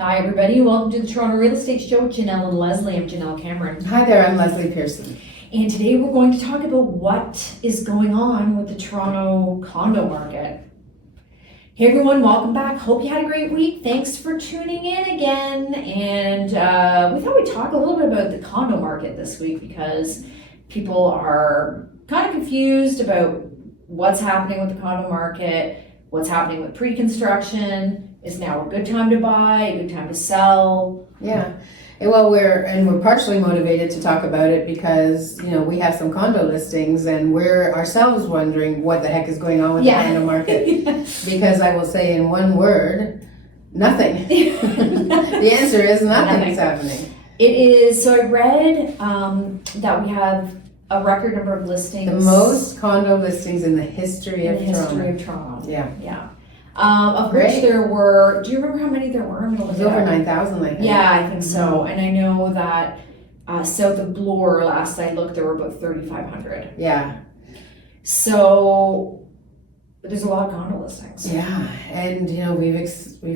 Hi everybody, welcome to the Toronto Real Estate Show with Jenelle and Leslie. I'm Jenelle Cameron. Hi there, I'm Leslie Pearson. And today we're going to talk about what is going on with the Toronto condo market. Hey everyone, welcome back. Hope you had a great week. Thanks for tuning in again. And we thought we'd talk a little bit about the condo market this week because people are kind of confused about what's happening with the condo market, what's happening with pre-construction. Is now a good time to buy, a good time to sell? Yeah, well, we're partially motivated to talk about it because we have some condo listings and we're ourselves wondering what the heck is going on with the condo market. Because I will say in one word, nothing. The answer is nothing's happening. It is. So I read that we have a record number of listings. The most condo listings in the history of Toronto. Yeah. Of which there were, do you remember how many there were? It was over 9,000, I think. Yeah, I think so. And I know that south of Bloor, last I looked, there were about 3,500. Yeah. So there's a lot of condo listings. Yeah, and we've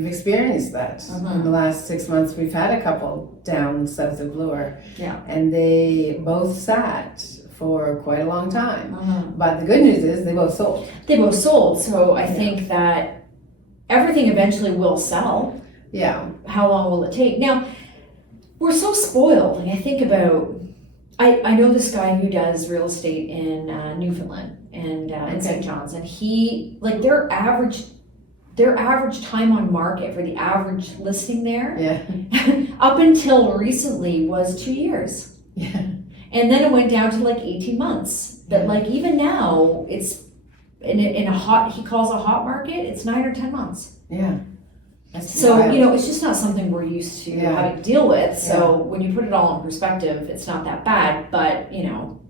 experienced that. In the last 6 months. We've had a couple down south of Bloor. Yeah. And they both sat for quite a long time. But the good news is they both sold. They both sold. So I think that everything eventually will sell. Yeah. How long will it take? Now, we're so spoiled. Like I think about, I know this guy who does real estate in Newfoundland and in St. John's, and he, like their average time on market for the average listing there, up until recently was 2 years. Yeah. And then it went down to like 18 months. But like even now, it's in a hot, he calls a hot market, it's 9 or 10 months. Yeah. So, it's just not something we're used to having to deal with. So when you put it all in perspective, it's not that bad. But,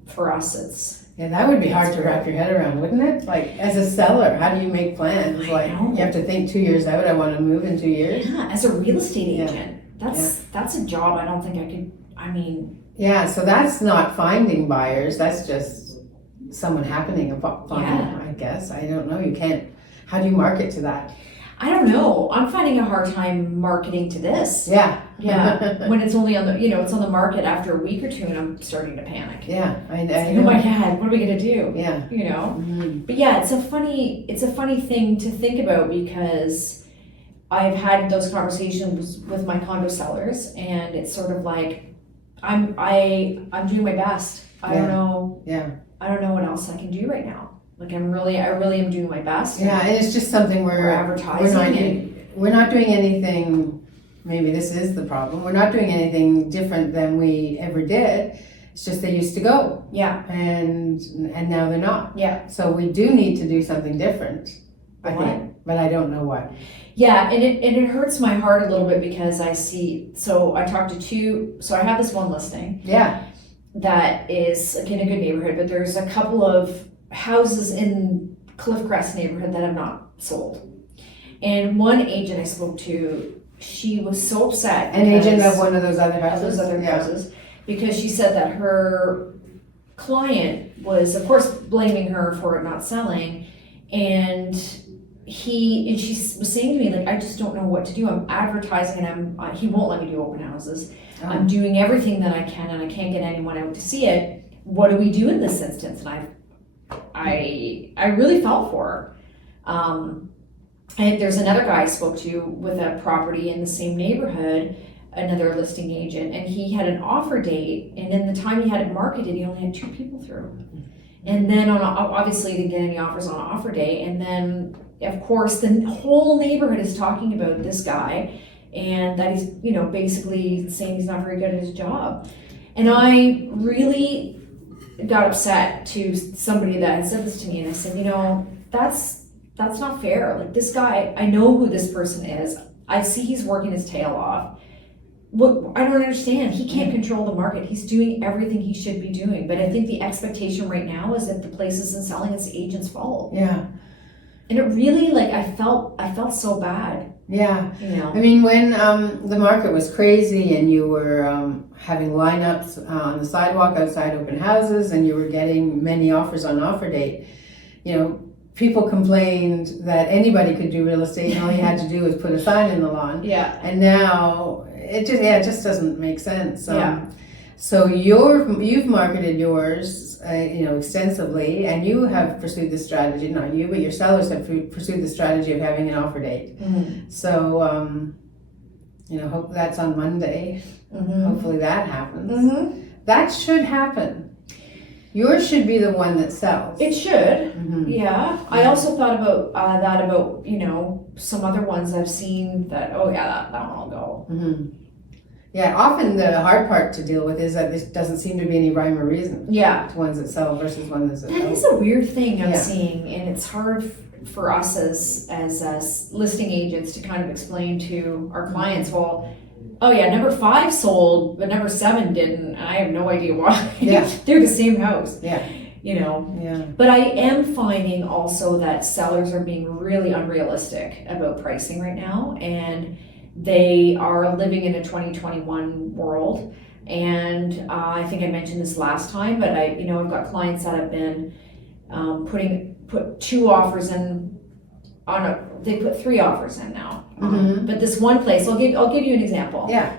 for us, it's... Yeah, that would be hard to wrap your head around, wouldn't it? Like, as a seller, how do you make plans? Like, you have to think 2 years out, I want to move in 2 years. Yeah, as a real estate agent, that's a job I don't think I could, Yeah, so that's not finding buyers, that's just someone happening upon them, I guess. I don't know, how do you market to that? I don't know. I'm finding a hard time marketing to this. Yeah. When it's only on the, it's on the market after a week or two and I'm starting to panic. Yeah, I know. Oh my God, what are we gonna do? Yeah. But yeah, it's a funny thing to think about because I've had those conversations with my condo sellers and it's sort of like, I'm doing my best. I don't know. Yeah. I don't know what else I can do right now. Like I really am doing my best. Yeah, and it's just something we're advertising. We're not doing anything. Maybe this is the problem. We're not doing anything different than we ever did. It's just they used to go. Yeah. And now they're not. Yeah. So we do need to do something different. I think, but I don't know what. Yeah, and it hurts my heart a little bit because I see. So I talked to two. So I have this one listing. Yeah. That is like in a good neighborhood, but there's a couple of houses in Cliff Crest neighborhood that have not sold. And one agent I spoke to, she was so upset. An agent of one of those other houses? Houses. Because she said that her client was, of course, blaming her for it not selling. And she was saying to me, like, I just don't know what to do. I'm advertising and he won't let me do open houses. Oh. I'm doing everything that I can and I can't get anyone out to see it. What do we do in this instance? And I really felt for her. And there's another guy I spoke to with a property in the same neighborhood, another listing agent, and he had an offer date, and in the time he had it marketed, he only had 2 people through. And then obviously he didn't get any offers on offer day, and then of course the whole neighborhood is talking about this guy and that he's basically saying he's not very good at his job. And I really got upset to somebody that had said this to me, and I said, that's not fair. Like this guy, I know who this person is. I see he's working his tail off. What I don't understand, he can't control the market. He's doing everything he should be doing. But I think the expectation right now is that the place isn't selling, it's the agent's fault. Yeah. And it really, like, I felt so bad. Yeah. I mean, when the market was crazy and you were having lineups on the sidewalk outside open houses and you were getting many offers on offer date, people complained that anybody could do real estate and all you had to do was put a sign in the lawn. Yeah. And now it just doesn't make sense. Yeah. So you've marketed yours, extensively, and you have pursued the strategy. Not you, but your sellers have pursued the strategy of having an offer date. Mm-hmm. So, hope that's on Monday. Mm-hmm. Hopefully that happens. Mm-hmm. That should happen. Yours should be the one that sells. It should. Mm-hmm. Yeah. I also thought about some other ones I've seen that, that one will go. Mm-hmm. Yeah, often the hard part to deal with is that there doesn't seem to be any rhyme or reason Yeah. to ones that sell versus ones that That don't. is a weird thing I'm Yeah. seeing, and it's hard for us as listing agents to kind of explain to our clients, well, oh yeah, number 5 sold, but number 7 didn't, and I have no idea why. Yeah. They're the same house. Yeah. Yeah. But I am finding also that sellers are being really unrealistic about pricing right now, and they are living in a 2021 world. And I think I mentioned this last time, but I've got clients that have been put 2 offers in they put 3 offers in now. Mm-hmm. But this one place, I'll give you an example. Yeah.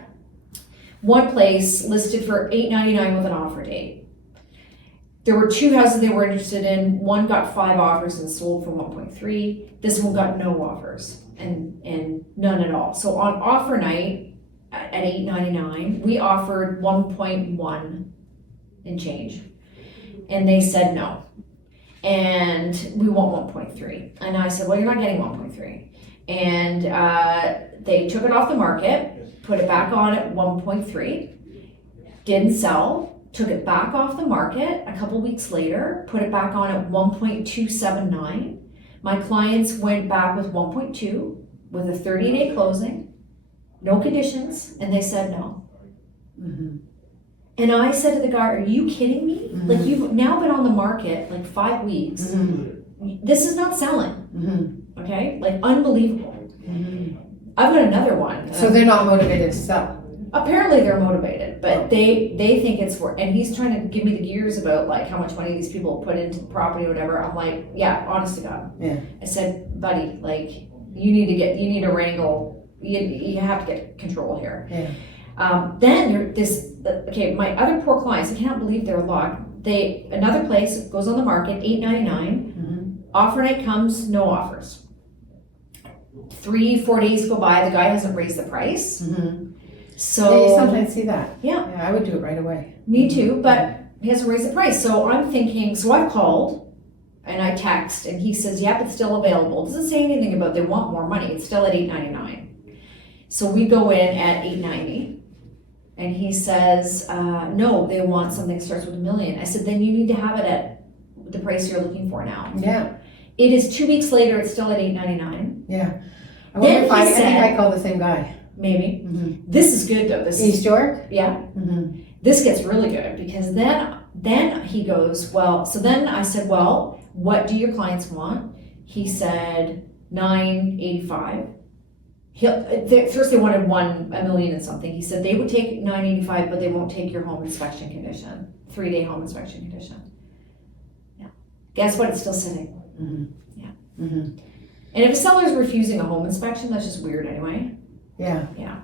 One place listed for $899 with an offer date. There were 2 houses they were interested in. One got 5 offers and sold for 1.3. This one got no offers and none at all. So on offer night at $899, we offered 1.1 and change, and they said no. And we want 1.3. And I said, well, you're not getting 1.3. And they took it off the market, put it back on at 1.3, didn't sell, took it back off the market a couple weeks later, put it back on at 1.279. My clients went back with 1.2 with a 30-day closing, no conditions, and they said no. Mm-hmm. And I said to the guy, are you kidding me? Mm-hmm. Like, you've now been on the market like 5 weeks. Mm-hmm. This is not selling, Mm-hmm. okay? Like, unbelievable. Mm-hmm. I've got another one. So they're not motivated to sell. Apparently they're motivated, but they think it's for, and he's trying to give me the gears about like how much money these people put into the property or whatever. I'm like, yeah, honest to God. Yeah. I said, buddy, like, you need to wrangle, you have to get control here. Yeah. Then my other poor clients, I cannot believe their luck. Another place goes on the market, $899. Mm-hmm. Offer night comes, no offers. 3-4 days go by, the guy hasn't raised the price. Mm-hmm. So Yeah, you sometimes see that. Yeah. I would do it right away. Me too, but he hasn't raised the price. So I'm thinking, so I've called and I text and he says, yep, it's still available. It doesn't say anything about they want more money. It's still at $899. So we go in at $890 and he says, no, they want something that starts with $1 million. I said, then you need to have it at the price you're looking for now. Yeah. It is 2 weeks later, it's still at $899. Yeah. I wonder if I think I called the same guy. Maybe. Mm-hmm. This is good though. East York? Yeah. Mm-hmm. This gets really good because then he goes, well, so then I said, well, what do your clients want? He said $985. First they wanted $1 million and something. He said they would take $985, but they won't take your home inspection condition, 3-day home inspection condition. Yeah. Guess what? It's still sitting. Mm-hmm. Yeah. Mm-hmm. And if a seller's refusing a home inspection, that's just weird anyway. Yeah. Yeah.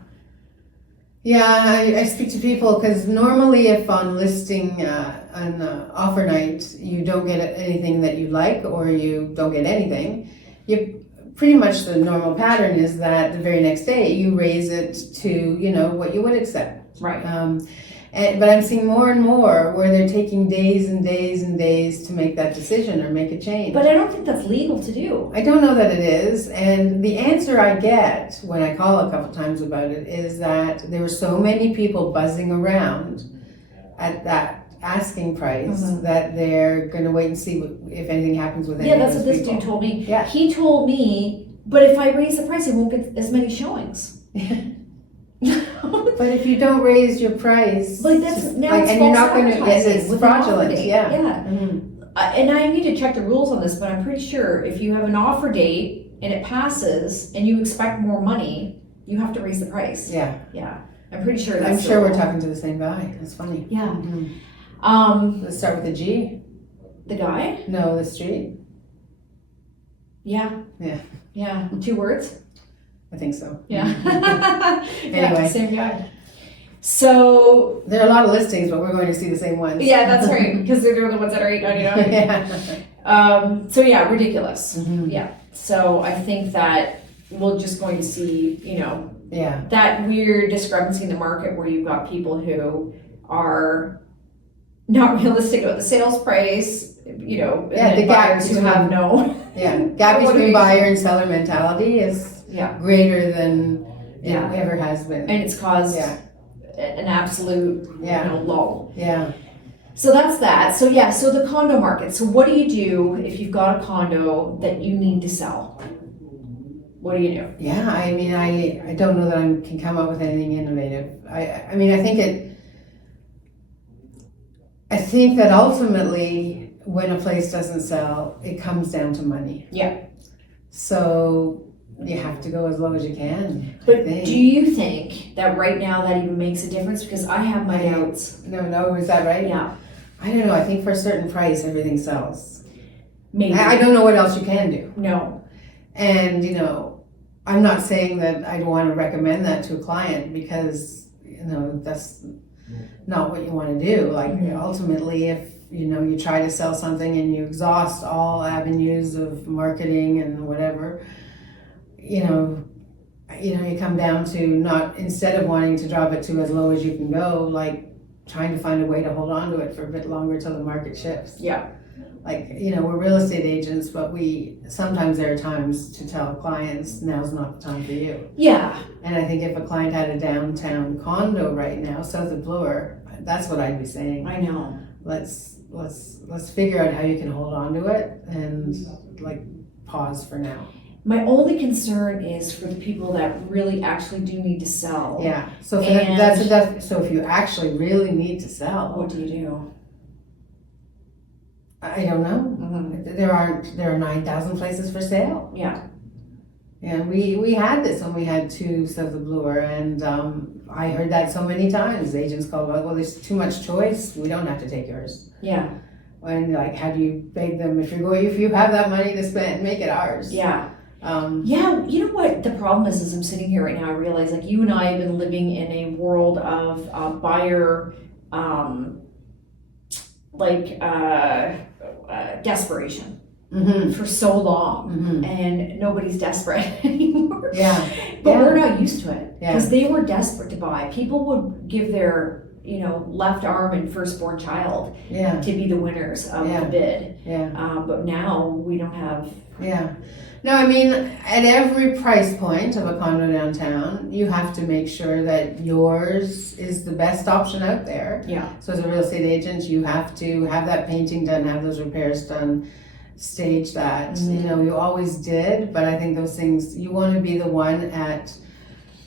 Yeah, I speak to people because normally if on listing on offer night you don't get anything that you like or you don't get anything, you pretty much the normal pattern is that the very next day you raise it to what you would accept. Right. But I'm seeing more and more where they're taking days and days and days to make that decision or make a change. But I don't think that's legal to do. I don't know that it is, and the answer I get when I call a couple times about it is that there were so many people buzzing around at that asking price that they're going to wait and see if anything happens with any of that's those what this people. dude told me. Yeah. He told me, but if I raise the price, I won't get as many showings. But if you don't raise your price, Like that's now it's and false you're not going to advertising it's with an offer fraudulent. date. Yeah. Mm-hmm. And I need to check the rules on this, but I'm pretty sure if you have an offer date and it passes and you expect more money, you have to raise the price. Yeah. Yeah. I'm pretty sure I'm that's sure we're talking to the same guy. That's funny. Yeah. Mm-hmm. Let's start with the G. The guy? No, the street. Yeah. Yeah. Yeah. 2 words? I think so. Yeah. Anyway. Yeah, same guy. So. There are a lot of listings, but we're going to see the same ones. Yeah, that's right, because they're the ones that are 899. Yeah. So yeah, ridiculous. Mhm. Yeah. So I think that we're just going to see, Yeah. that weird discrepancy in the market where you've got people who are not realistic about the sales price, and Yeah, then the gap buyers who have no. Yeah, gap between buyer and seller mentality is Yeah. greater than it Yeah. ever has been. And it's caused Yeah. an absolute, lull. Yeah. So that's that. So yeah, so the condo market. So what do you do if you've got a condo that you need to sell? What do you do? Yeah, I mean, I don't know that I can come up with anything innovative. I mean, I think that ultimately when a place doesn't sell, it comes down to money. Yeah. So you have to go as low as you can. But do you think that right now that even makes a difference? Because I have my doubts. No, is that right? Yeah. I don't know. I think for a certain price, everything sells. Maybe. I don't know what else you can do. No. And, I'm not saying that I'd want to recommend that to a client because, that's not what you want to do. Like, ultimately, if, you try to sell something and you exhaust all avenues of marketing and whatever, you come down to not, instead of wanting to drop it to as low as you can go, like trying to find a way to hold on to it for a bit longer till the market shifts. Yeah. Like, we're real estate agents, but sometimes there are times to tell clients now's not the time for you. Yeah. And I think if a client had a downtown condo right now, south of Bloor, that's what I'd be saying. I know. Let's figure out how you can hold on to it and like pause for now. My only concern is for the people that really actually do need to sell. Yeah. So so if you actually really need to sell, What do you do? I don't know. Mm-hmm. There are 9,000 places for sale. Yeah. And we had this when we had 2 south of Bloor, and I heard that so many times. Agents called about, well, there's too much choice. We don't have to take yours. Yeah. And like, how do you beg them if you have that money to spend, make it ours? Yeah. Yeah, you know what the problem is I'm sitting here right now, I realize like you and I have been living in a world of buyer desperation for so long, and nobody's desperate anymore. Yeah. But we're not used to it Yeah. because they were desperate to buy. People would give their left arm and firstborn child Yeah. to be the winners of the bid. Yeah. But now we don't have. Yeah. No, I mean, at every price point of a condo downtown, you have to make sure that yours is the best option out there. Yeah. So as a real estate agent, you have to have that painting done, have those repairs done, stage that. You always did, but I think those things, you want to be the one at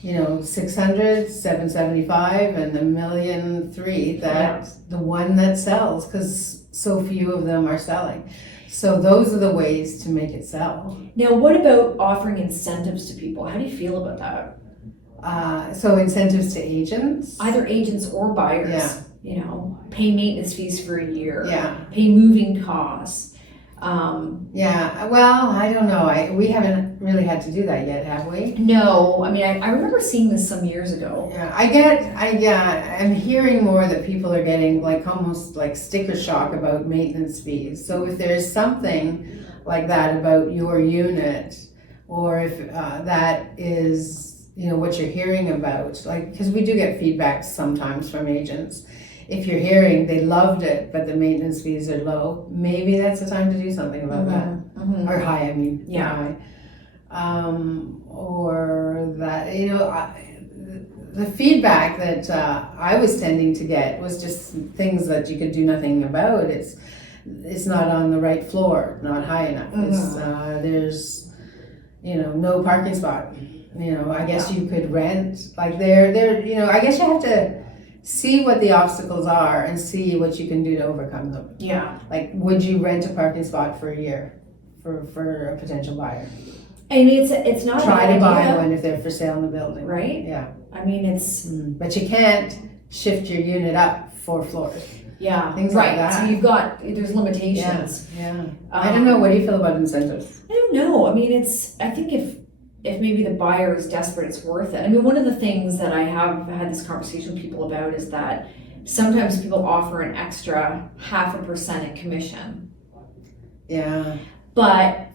600, 775, and $1,300,000. That's the one that sells, because so few of them are selling. So those are the ways to make it sell. Now, what about offering incentives to people? How do you feel about that? So incentives to agents? Either agents or buyers. Yeah. Pay maintenance fees for a year. Yeah. Pay moving costs. Yeah, well, I don't know. We haven't really had to do that yet, have we? No, I mean, I remember seeing this some years ago. Yeah, I'm hearing more that people are getting like almost like sticker shock about maintenance fees. So if there's something like that about your unit, or if that is, what you're hearing about, like, because we do get feedback sometimes from agents. If you're hearing they loved it, but the maintenance fees are low, maybe that's the time to do something about that. Or high, I mean. Yeah. High. Or that, the feedback that I was tending to get was just things that you could do nothing about. It's not on the right floor, not high enough. There's, no parking spot. I guess you could rent, like I guess you have to see what the obstacles are and see what you can do to overcome them. Yeah. Like, would you rent a parking spot for a year for a potential buyer? I mean, it's not Try to buy idea, one if they're for sale in the building. right? Yeah. I mean, it's But you can't shift your unit up 4 floors. Yeah, Things like right, so that. you've got, there's limitations. Yeah. I don't know, what do you feel about incentives? I don't know. I mean, I think if maybe the buyer is desperate, it's worth it. I mean, one of the things that I have had this conversation with people about is that sometimes people offer an extra 0.5% in commission, Yeah, but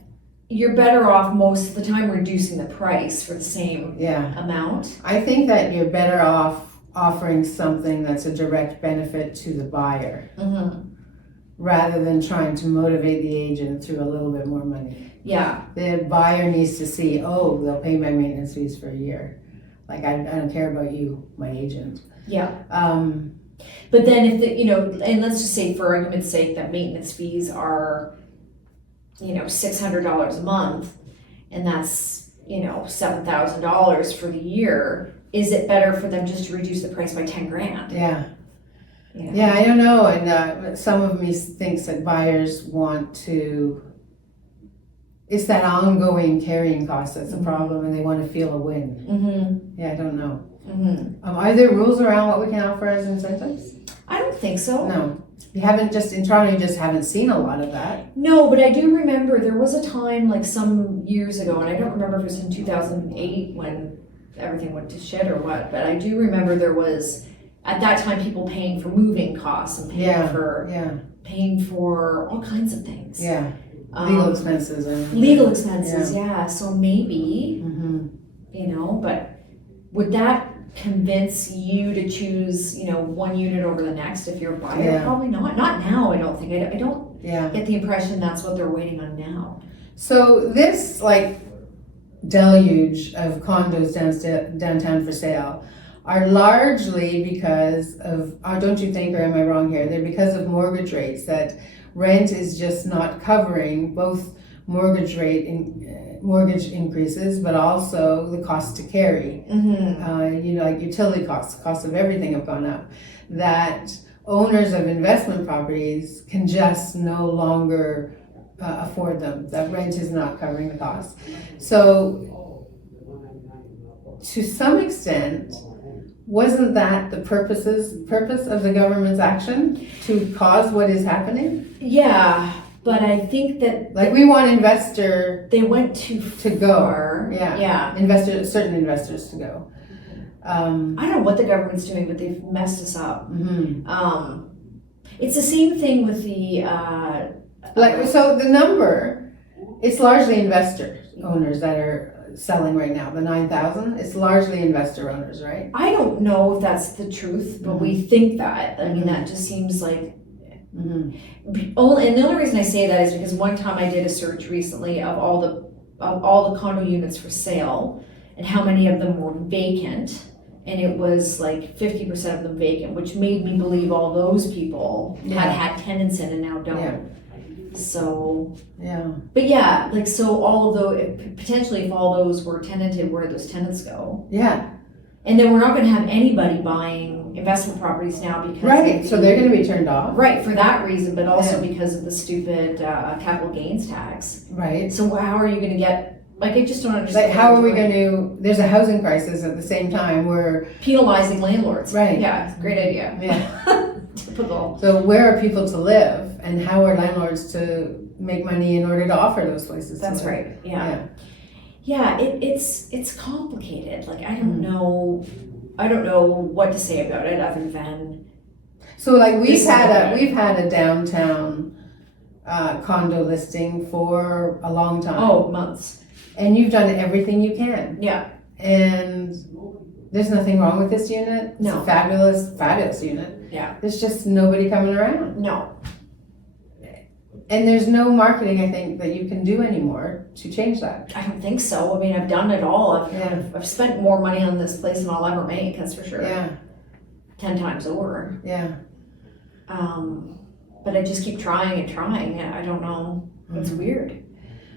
you're better off most of the time reducing the price for the same yeah. amount. I think that you're better off offering something that's a direct benefit to the buyer Mm-hmm. rather than trying to motivate the agent through a little bit more money. Yeah, The buyer needs to see, oh, they'll pay my maintenance fees for a year. Like, I don't care about you, my agent. yeah. Um, But then if the, and let's just say for argument's sake that maintenance fees are, $600 a month, and that's, $7,000 for the year, is it better for them just to reduce the price by 10 grand? yeah. You know? Yeah, I don't know. And some of me thinks that buyers want to, it's that ongoing carrying cost that's a problem, and they want to feel a win. Mm-hmm. Yeah, I don't know. Mm-hmm. Are there rules around what we can offer as incentives? I don't think so. No. You haven't, just in Toronto, you just haven't seen a lot of that. No, but I do remember there was a time like some years ago, and I don't remember if it was in 2008 when everything went to shit or what, but I do remember there was, at that time, people paying for moving costs and paying for all kinds of things. Yeah. Legal expenses. Legal expenses, yeah. So maybe, but would that convince you to choose, one unit over the next if you're a buyer? Yeah. Probably not. Not now, I don't think. I don't Yeah. get the impression that's what they're waiting on now. So this deluge of condos downtown for sale are largely because of, don't you think, or am I wrong here? They're because of mortgage rates, that rent is just not covering both mortgage increases, but also the cost to carry. Mm-hmm. Like utility costs of everything have gone up. That owners of investment properties can just no longer afford them. That rent is not covering the cost. So, to some extent, wasn't that the purpose of the government's action, to cause what is happening? Yeah, but I think that we want they went too far. Yeah. Certain investors to go. I don't know what the government's doing, but they've messed us up. Mm-hmm. It's the same thing with the so the number, it's largely investor owners that are selling right now. The 9,000, it's largely investor owners, right? I don't know if that's the truth, but we think that. I mean, that just seems like. And the only reason I say that is because one time I did a search recently of all the condo units for sale and how many of them were vacant, and it was like 50% of them vacant, which made me believe all those people had tenants in and now don't. Yeah. So yeah, but so all of those, potentially if all those were tenanted, where do those tenants go? Yeah. And then we're not going to have anybody buying investment properties now because so they're going to be turned off, right, for that reason, but also because of the stupid capital gains tax, right? So how are you going to get, I just don't understand. How are we going to, there's a housing crisis at the same time, we're penalizing landlords, right? Yeah, great idea. Yeah. Typical. So where are people to live, and how are landlords to make money in order to offer those places? That's to live? right. Yeah. It's complicated. I don't know what to say about it other than. So we've had a downtown condo listing for a long time. Oh, months. And you've done everything you can. Yeah. And there's nothing wrong with this unit. It's No. a fabulous unit. Yeah. There's just nobody coming around. No. And there's no marketing, I think, that you can do anymore to change that. I don't think so. I mean, I've done it all. I've spent more money on this place than I'll ever make, that's for sure. Yeah. 10 times over. Yeah. But I just keep trying and trying. I don't know. It's weird.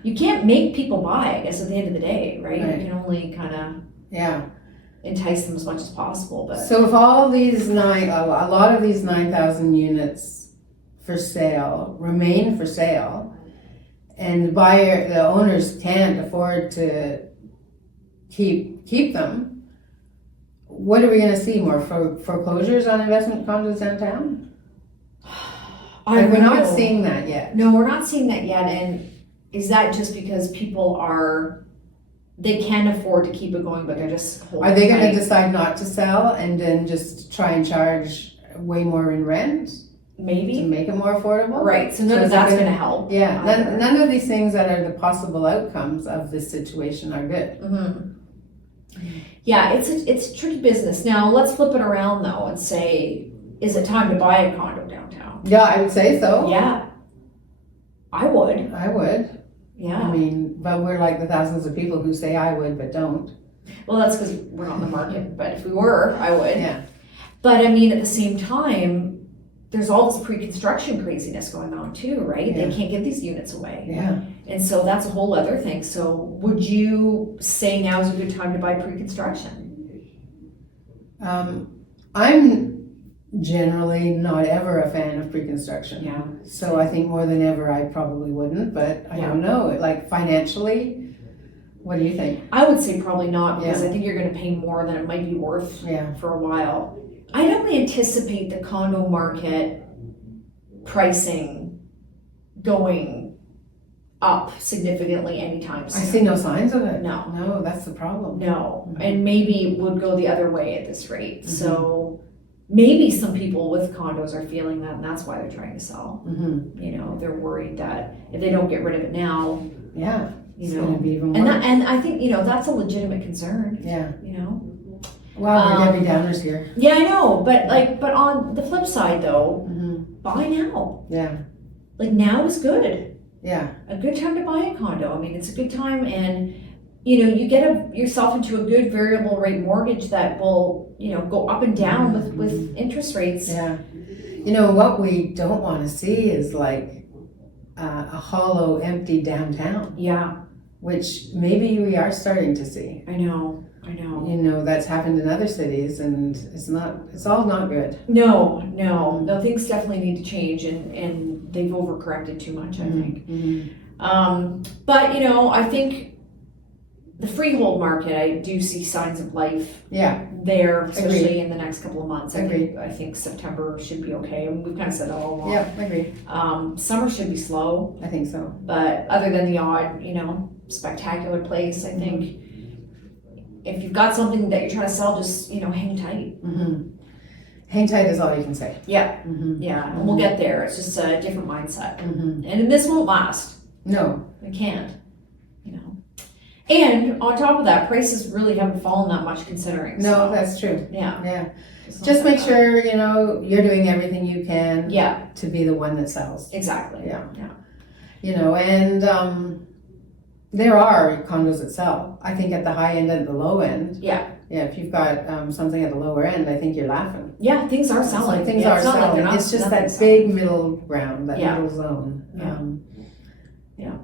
You can't make people buy, I guess, at the end of the day, right? You can only kind of entice them as much as possible. But so if all these a lot of these 9,000 units for sale remain for sale, and the owners can't afford to keep them, what are we going to see? More foreclosures on investment condos downtown? Like, we're not seeing that yet. No, we're not seeing that yet, and is that just because people they can afford to keep it going, but they're just holding Are they tight? gonna decide not to sell and then just try and charge way more in rent to Maybe, make it more affordable? right, so none So of is it that's gonna- gonna help. Yeah, either. none of these things that are the possible outcomes of this situation are good. Yeah, it's a tricky business. Now, let's flip it around though and say, is it time to buy a condo downtown? Yeah, I would say so. Yeah, I would. I would. I Yeah. mean, but we're like the thousands of people who say I would but don't. Well, that's because we're not in the market, but if we were, I would. Yeah. But I mean, at the same time, there's all this pre-construction craziness going on too, right? Yeah. They can't get these units away. Yeah. And so that's a whole other thing. So would you say now is a good time to buy pre-construction? I'm generally not ever a fan of pre-construction. Yeah. So I think more than ever I probably wouldn't, but I don't know. Like financially, what do you think? I would say probably not, because Yeah. I think you're gonna pay more than it might be worth Yeah. for a while. I don't anticipate the condo market pricing going up significantly anytime I soon. see no signs of it. No. No, that's the problem. No, Mhm. and maybe it would go the other way at this rate. Mm-hmm. So maybe some people with condos are feeling that, and that's why they're trying to sell. Mm-hmm. You know, they're worried that if they don't get rid of it now, Yeah. you It's know, gonna be even and worse. and I think, you know, that's a legitimate concern. Yeah. You know. Wow, we're Debbie Downers here. Yeah, I know, but on the flip side though, Mm-hmm. buy now. Yeah. Like now is good. Yeah. A good time to buy a condo. I mean, it's a good time, and you know, you get yourself into a good variable rate mortgage that will, you know, go up and down with interest rates. Yeah. You know, what we don't want to see is like a hollow, empty downtown, Yeah, which maybe we are starting to see. I know. You know, that's happened in other cities, and it's all not good. No, things definitely need to change, and they've overcorrected too much, I think. Mm-hmm. But, you know, I think the freehold market, I do see signs of life Yeah. there, especially in the next couple of months. Agreed. I think September should be okay, and we've kind of said that all along. Yeah, I agree. Summer should be slow, I think so. but other than the odd, you know, spectacular place, I think if you've got something that you're trying to sell, just, you know, hang tight. Mm-hmm. Hang tight is all you can say. Yeah, Mm-hmm. yeah, and we'll get there. It's just a different mindset. Mm-hmm. And this won't last. No. It can't, you know. And on top of that, prices really haven't fallen that much considering. No, so, that's true. yeah. Yeah. Just Just make that. sure, you know, you're doing everything you can Yeah, to be the one that sells. exactly. Yeah. Yeah. You know, and there are condos that sell. I think at the high end and the low end. Yeah. Yeah, if you've got something at the lower end, I think you're laughing. Yeah, things are selling. So things Yeah, are it's not like selling. they're not- It's just nothing's that selling. big middle ground, that Yeah. middle zone. Yeah.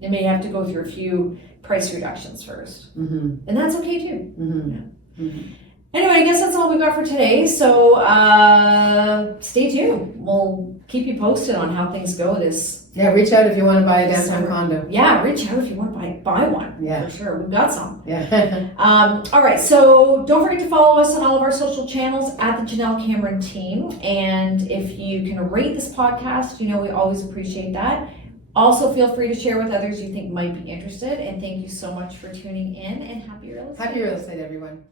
They may have to go through a few price reductions first. Mm-hmm, And that's okay too. mm-hmm, mm-hmm. Anyway, I guess that's all we got for today. So stay tuned. We'll keep you posted on how things go this. Yeah, reach out if you want to buy a downtown Summer. condo. Yeah, reach out if you want to buy one. Yeah. For sure. We've got some. Yeah. All right, so don't forget to follow us on all of our social channels at the Jenelle Cameron team. And if you can rate this podcast, you know, we always appreciate that. Also, feel free to share with others you think might be interested. And thank you so much for tuning in, and happy real estate. Happy real estate, everyone.